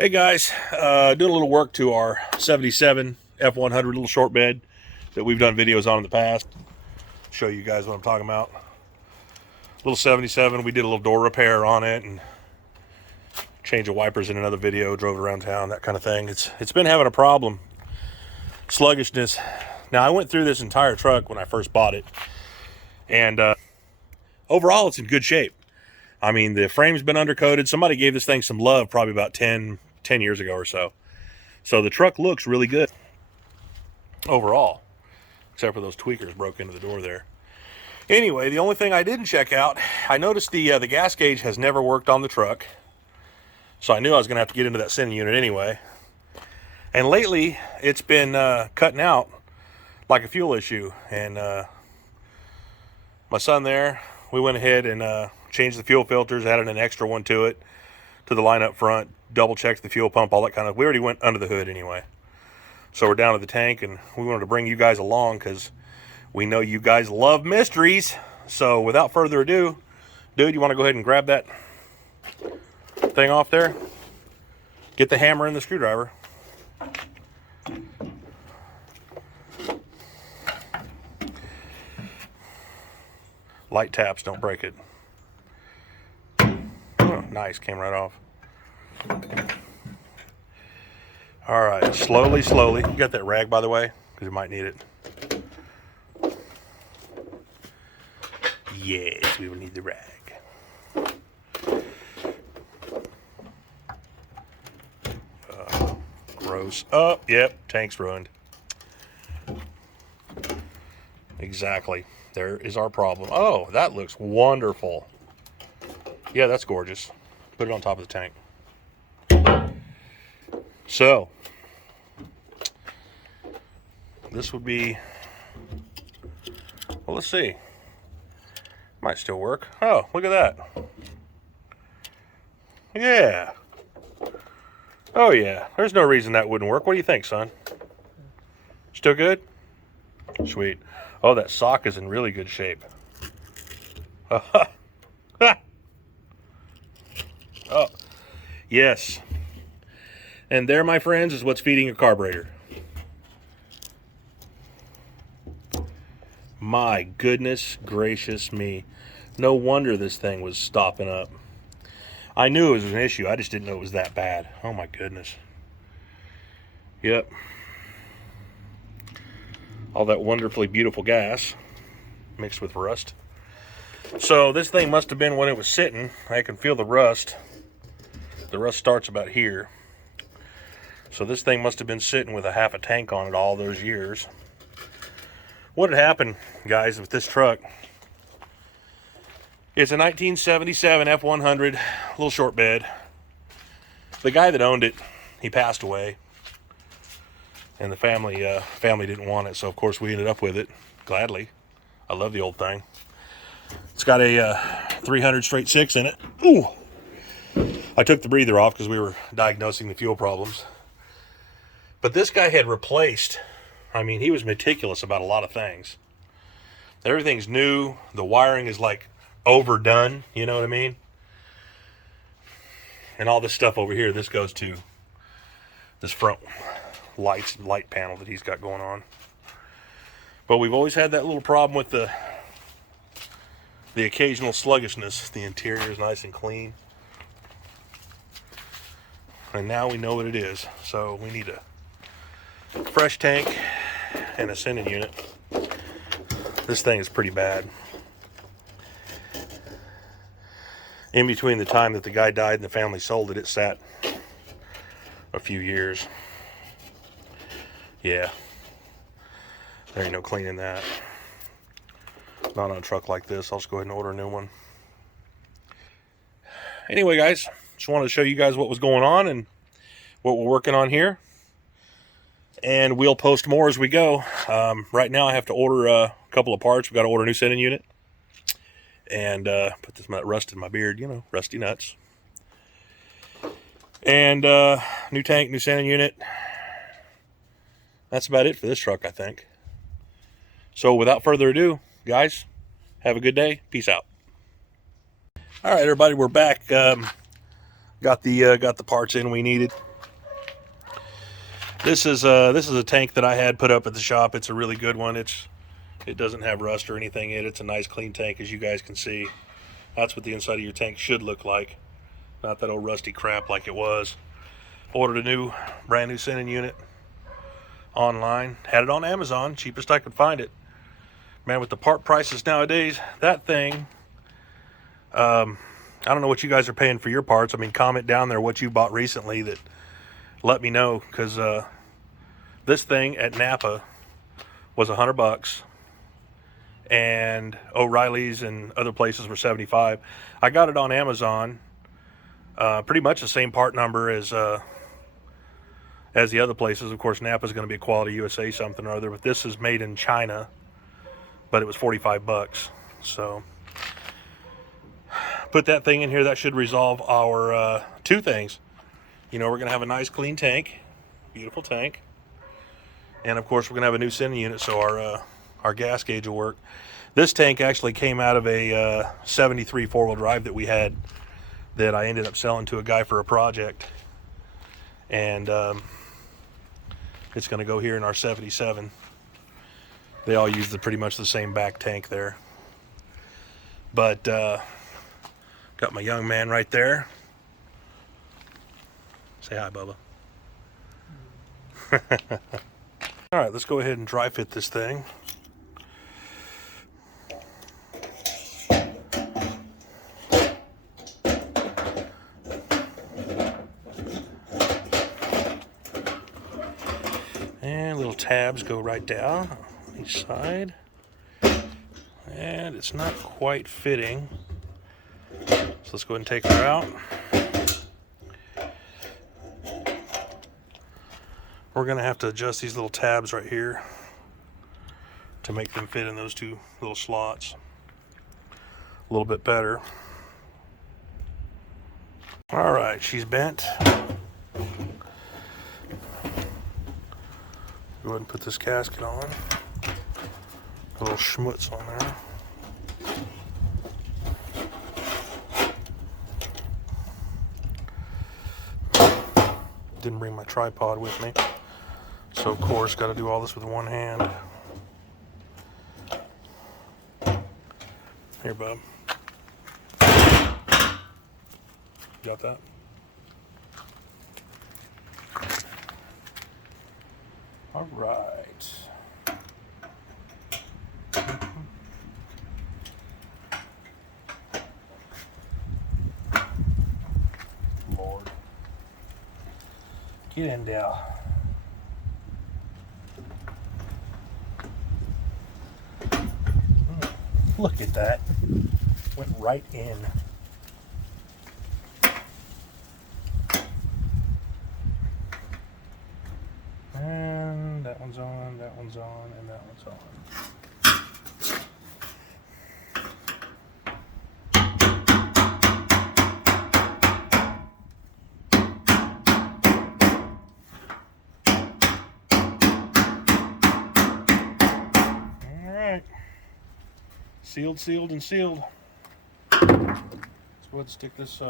Hey guys, doing a little work to our 77 F100 little short bed that we've done videos on in the past. Show you guys what I'm talking about. Little 77, we did a little door repair on it and change of wipers in another video, drove it around town, that kind of thing. It's been having a problem, sluggishness. Now I went through this entire truck when I first bought it, and overall it's in good shape. I mean, the frame's been undercoated. Somebody gave this thing some love probably about 10 years ago or so. So the truck looks really good overall, except for those tweakers broke into the door there. Anyway, the only thing I didn't check out, I noticed the gas gauge has never worked on the truck. So I knew I was going to have to get into that sending unit anyway. And lately, it's been cutting out like a fuel issue. And my son there, we went ahead and changed the fuel filters, added an extra one to it, to the line up front, double checked the fuel pump, all that kind of. We already went under the hood anyway. So we're down to the tank, and we wanted to bring you guys along because we know you guys love mysteries. So without further ado, dude, you want to go ahead and grab that thing off there? Get the hammer and the screwdriver. Light taps, don't break it. Oh, nice, came right off. All right, slowly. You got that rag, by the way, because you might need it. Yes, we will need the rag. Gross. Oh, yep, tank's ruined. Exactly. There is our problem. Oh, that looks wonderful. Yeah, that's gorgeous. Put it on top of the tank. So, this would be, well, let's see. Might still work. Oh, look at that. Yeah. Oh, yeah. There's no reason that wouldn't work. What do you think, son? Still good? Sweet. Oh, that sock is in really good shape. Oh, yes. And there, my friends, is what's feeding your carburetor. My goodness gracious me. No wonder this thing was stopping up. I knew it was an issue. I just didn't know it was that bad. Oh, my goodness. Yep. All that wonderfully beautiful gas mixed with rust. So this thing must have been when it was sitting. I can feel the rust. The rust starts about here. So this thing must have been sitting with a half a tank on it all those years. What had happened, guys, with this truck? It's a 1977 F100 little short bed. The guy that owned it, he passed away. And the family didn't want it, so of course we ended up with it, gladly. I love the old thing. It's got a 300 straight 6 in it. Ooh! I took the breather off because we were diagnosing the fuel problems. But this guy had replaced, I mean, he was meticulous about a lot of things. Everything's new. The wiring is like overdone, you know what I mean? And all this stuff over here, this goes to this front light panel that he's got going on. But we've always had that little problem with the occasional sluggishness. The interior is nice and clean. And now we know what it is. So we need a fresh tank and a sending unit. This thing is pretty bad. In between the time that the guy died and the family sold it, it sat a few years. Yeah, there ain't no cleaning that. Not on a truck like this. I'll just go ahead and order a new one. Anyway, guys, just wanted to show you guys what was going on and what we're working on here. And we'll post more as we go. Right now I have to order a couple of parts. We've got to order a new sending unit. And put this rust in my beard, you know, rusty nuts. And new tank, new sending unit. That's about it for this truck, I think. So without further ado, guys, have a good day. Peace out. All right, everybody, we're back. Got the parts in we needed. This is a tank that I had put up at the shop. It's a really good one. It doesn't have rust or anything in it. It's a nice clean tank, as you guys can see. That's what the inside of your tank should look like. Not that old rusty crap like it was. Ordered a brand new sending unit online. Had it on Amazon, cheapest I could find it. Man, with the part prices nowadays, that thing, I don't know what you guys are paying for your parts. I mean, comment down there what you bought recently, that let me know, because this thing at Napa was $100, and O'Reilly's and other places were $75. I got it on Amazon, pretty much the same part number as the other places. Of course, Napa's going to be a Quality USA something or other, but this is made in China, but it was $45. So put that thing in here. That should resolve our two things. You know, we're going to have a nice clean tank, beautiful tank, and of course we're going to have a new sending unit, so our gas gauge will work. This tank actually came out of a 73 four-wheel drive that we had, that I ended up selling to a guy for a project, and it's going to go here in our 77. They all use pretty much the same back tank there. But got my young man right there. Say hi, Bubba. All right, let's go ahead and dry fit this thing. And little tabs go right down on each side. And it's not quite fitting. So let's go ahead and take her out. We're going to have to adjust these little tabs right here to make them fit in those two little slots a little bit better. All right, she's bent. Go ahead and put this gasket on. A little schmutz on there. Didn't bring my tripod with me, so of course got to do all this with one hand. Here, bub. Got that? All right. Lord. Get in there. Look at that. Went right in. And that one's on, that one's on, and that one's on. Sealed, sealed, and sealed. Let's go ahead and stick this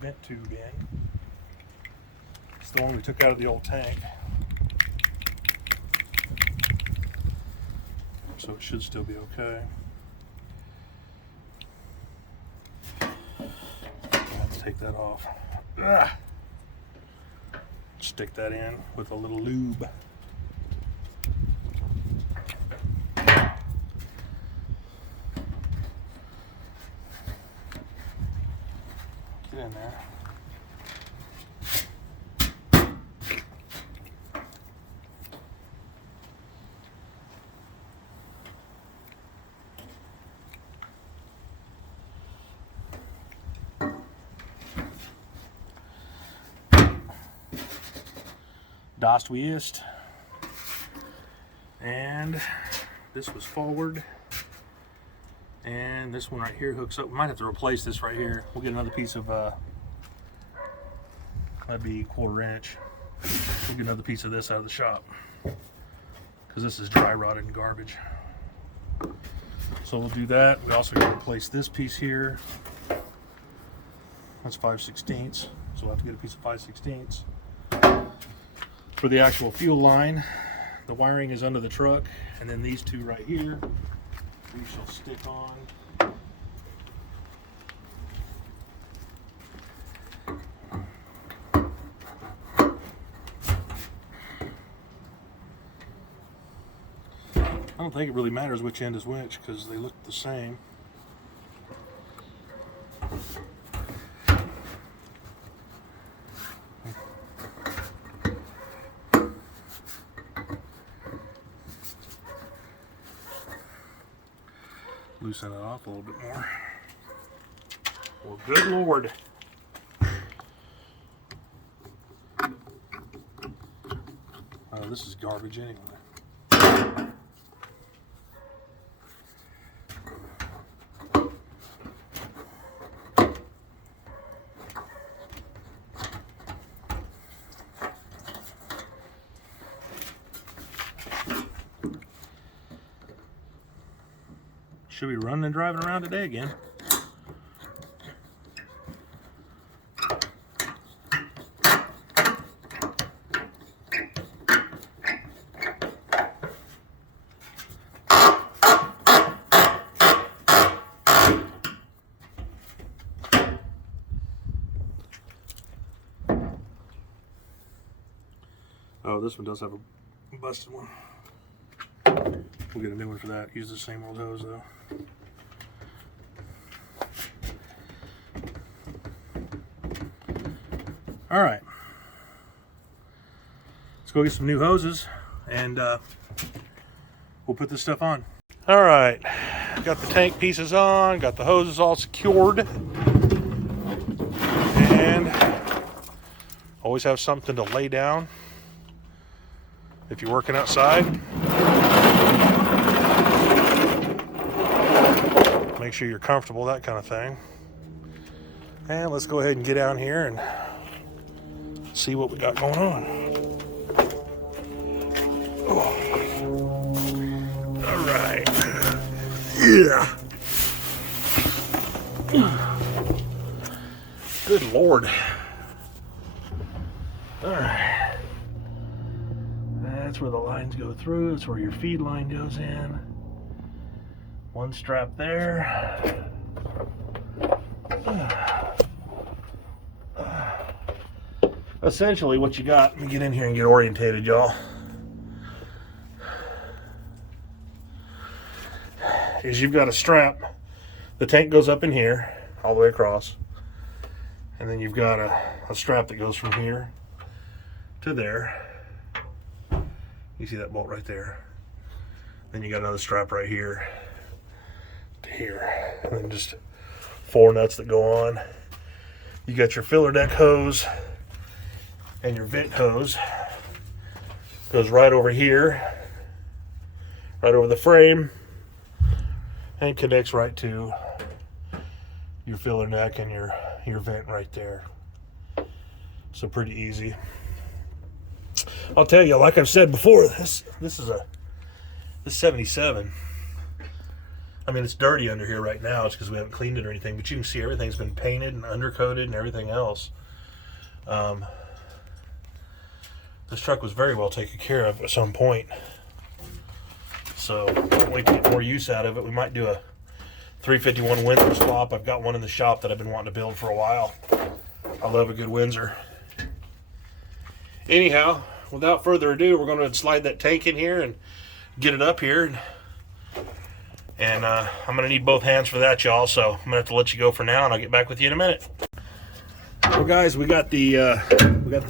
vent tube in. It's the one we took out of the old tank. So it should still be okay. Let's take that off. Stick that in with a little lube. In there. Das wie ist. And this was forward. And this one right here hooks up. We might have to replace this right here. We'll get another piece of, that'd be 1/4 inch. We'll get another piece of this out of the shop, because this is dry rotted and garbage. So we'll do that. We also got to replace this piece here. That's 5/16. so we'll have to get a piece of 5/16. For the actual fuel line, the wiring is under the truck, and then these two right here, we shall stick on. I don't think it really matters which end is which because they look the same. Loosen it off a little bit more. Well, good Lord. This is garbage anyway. Should be running and driving around today again. Oh, this one does have a busted one. We'll get a new one for that. Use the same old hose though. All right, let's go get some new hoses and we'll put this stuff on. All right, got the tank pieces on, got the hoses all secured, and always have something to lay down if you're working outside. Make sure you're comfortable, that kind of thing. And let's go ahead and get down here and see what we got going on. Oh. All right. Yeah. Good Lord. All right. That's where the lines go through. That's where your feed line goes in. One strap there. Essentially what you got, let me get in here and get orientated, y'all, is you've got a strap. The tank goes up in here all the way across, and then you've got a strap that goes from here to there. You see that bolt right there. Then you got another strap right here to here, and then just 4 nuts that go on. You got your filler deck hose, and your vent hose goes right over here, right over the frame, and connects right to your filler neck and your vent right there. So pretty easy. I'll tell you, like I've said before, this is this 77. I mean, it's dirty under here right now. It's because we haven't cleaned it or anything, but you can see everything's been painted and undercoated and everything else. This truck was very well taken care of at some point. So can't wait to get more use out of it. We might do a 351 Windsor swap. I've got one in the shop that I've been wanting to build for a while. I love a good Windsor. Anyhow, without further ado, we're going to slide that tank in here and get it up here. And I'm going to need both hands for that, y'all. So I'm going to have to let you go for now, and I'll get back with you in a minute. Well, guys, we got the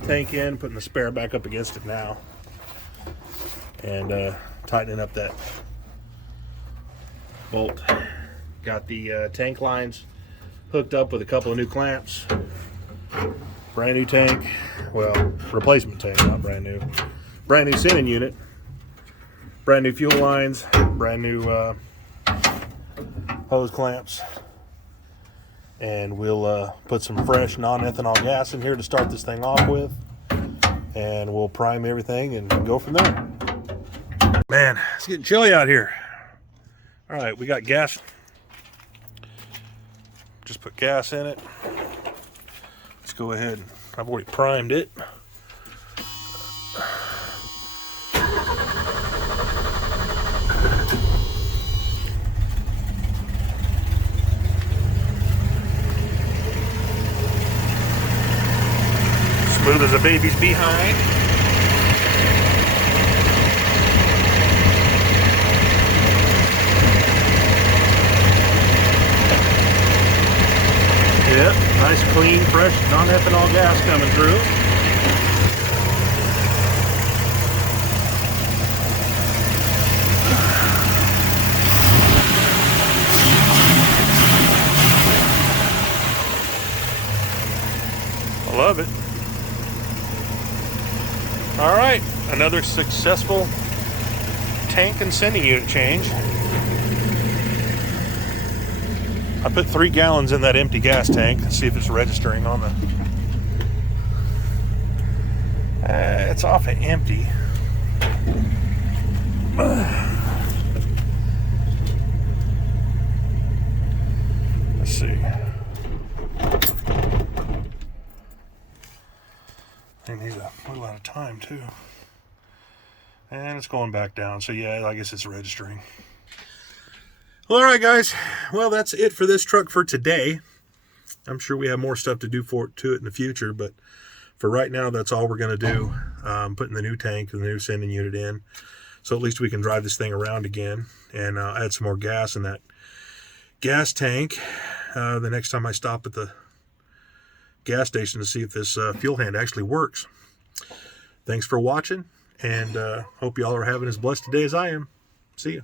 tank in, putting the spare back up against it now, and tightening up that bolt. Got the tank lines hooked up with a couple of new clamps. Brand new tank, well, replacement tank, not brand new. Brand new sending unit, brand new fuel lines, brand new hose clamps, and we'll put some fresh non-ethanol gas in here to start this thing off with, and we'll prime everything and go from there. Man, it's getting chilly out here. All right, we got gas. Just put gas in it. Let's go ahead. I've already primed it. Smooth as a baby's behind. Yep, nice, clean, fresh, non-ethanol gas coming through. I love it. All right, another successful tank and sending unit change. I put 3 gallons in that empty gas tank. Let's see if it's registering on the... it's off of empty. Let's see. It needs a little out of time too. And it's going back down. So yeah, I guess it's registering. Well, all right, guys. Well, that's it for this truck for today. I'm sure we have more stuff to do to it in the future, but for right now, that's all we're going to do. Putting the new tank and the new sending unit in, so at least we can drive this thing around again and add some more gas in that gas tank the next time I stop at the gas station to see if this fuel hand actually works. Thanks for watching, and hope you all are having as blessed a day as I am. See ya.